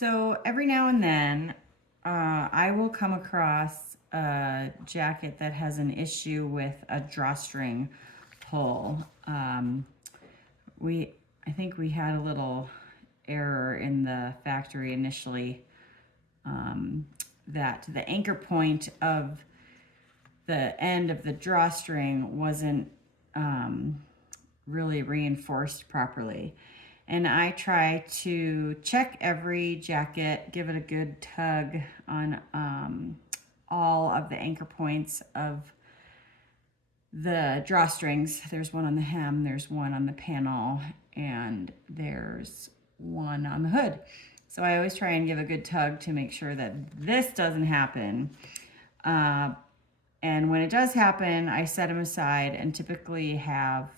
So every now and then, I will come across a jacket that has an issue with a drawstring pull. I think we had a little error in the factory initially, that the anchor point of the end of the drawstring wasn't really reinforced properly. And I try to check every jacket, give it a good tug on all of the anchor points of the drawstrings. There's one on the hem, there's one on the panel, and there's one on the hood. So I always try and give a good tug to make sure that this doesn't happen. And when it does happen, I set them aside and typically have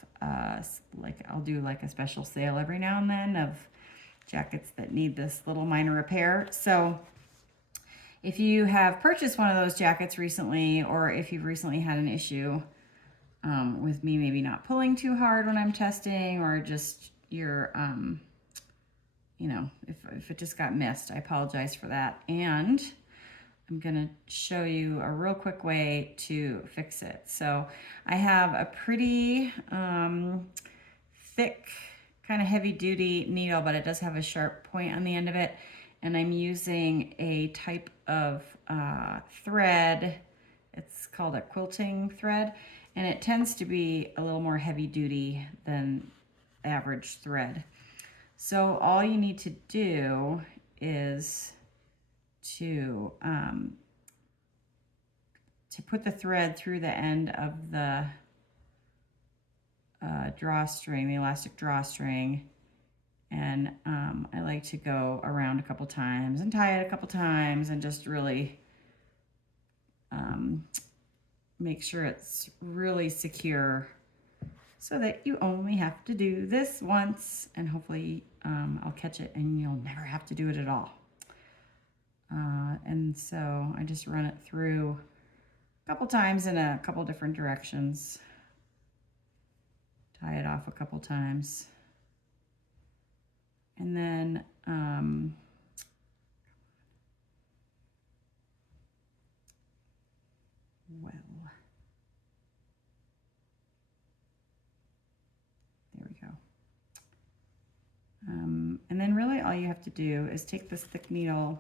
like I'll do like a special sale every now and then of jackets that need this little minor repair. So if you have purchased one of those jackets recently, or if you've recently had an issue with me maybe not pulling too hard when I'm testing, or just your, you know, if it just got missed, I apologize for that. And I'm gonna show you a real quick way to fix it. So I have a pretty thick, kind of heavy duty needle, but it does have a sharp point on the end of it. And I'm using a type of thread. It's called a quilting thread, and it tends to be a little more heavy duty than average thread. So all you need to do is to put the thread through the end of the drawstring, the elastic drawstring, and I like to go around a couple times and tie it a couple times and just really make sure it's really secure, so that you only have to do this once, and hopefully I'll catch it and you'll never have to do it at all. And so I just run it through a couple times in a couple different directions, tie it off a couple times, and then well, there we go. And then really all you have to do is take this thick needle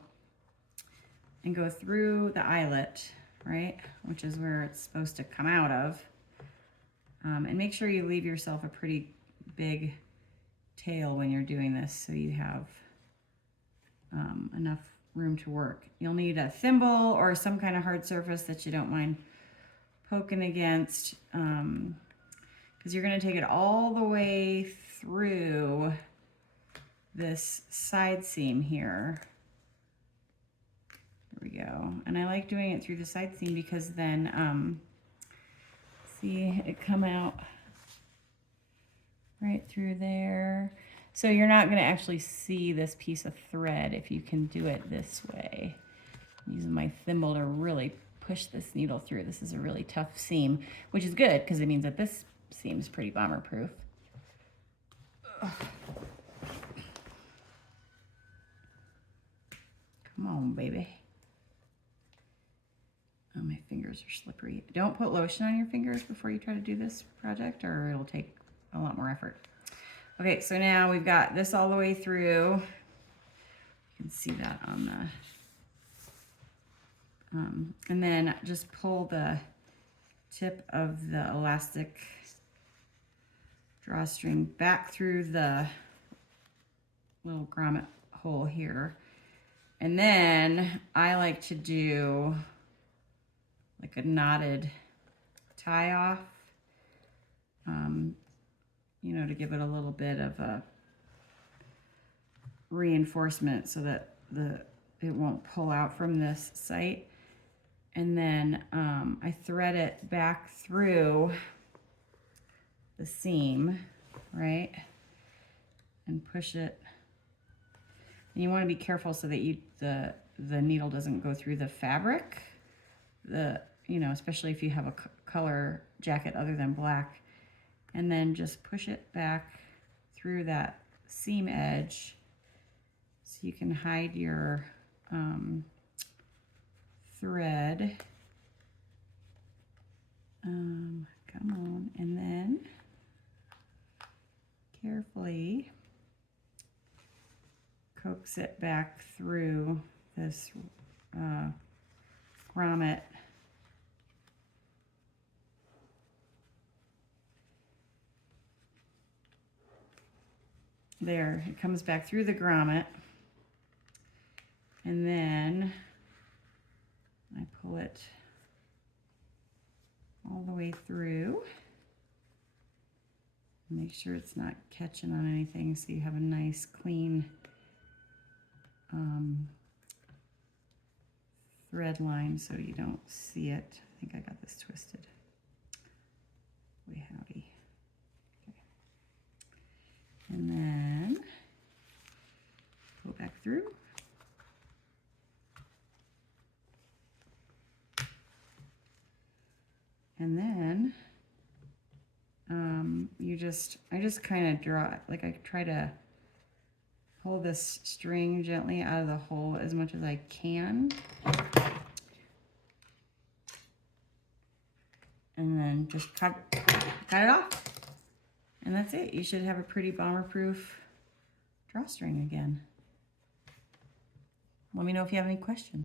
and go through the eyelet, right, which is where it's supposed to come out of, and make sure you leave yourself a pretty big tail when you're doing this, so you have enough room to work. You'll need a thimble or some kind of hard surface that you don't mind poking against, because you're going to take it all the way through this side seam here. There we go. And I like doing it through the side seam because then see it come out right through there. So you're not going to actually see this piece of thread if you can do it this way. I'm using my thimble to really push this needle through. This is a really tough seam, which is good because it means that this seam is pretty bomber proof. Come on, baby. Oh, my fingers are slippery. Don't put lotion on your fingers before you try to do this project, or it'll take a lot more effort. Okay, so now we've got this all the way through. You can see that on the, and then just pull the tip of the elastic drawstring back through the little grommet hole here. And then I like to do like a knotted tie off, you know, to give it a little bit of a reinforcement so that it won't pull out from this site. And then I thread it back through the seam, right? And push it. And you want to be careful so that the needle doesn't go through the fabric. You know, especially if you have a color jacket other than black. And then just push it back through that seam edge so you can hide your thread. Come on, and then carefully coax it back through this grommet. There, it comes back through the grommet, and then I pull it all the way through. Make sure it's not catching on anything so you have a nice clean thread line so you don't see it. I think I got this twisted. Way howdy. Okay. And then go back through. And then I just kind of draw, like I try to pull this string gently out of the hole as much as I can. And then just cut it off. And that's it. You should have a pretty bomber-proof drawstring again. Let me know if you have any questions.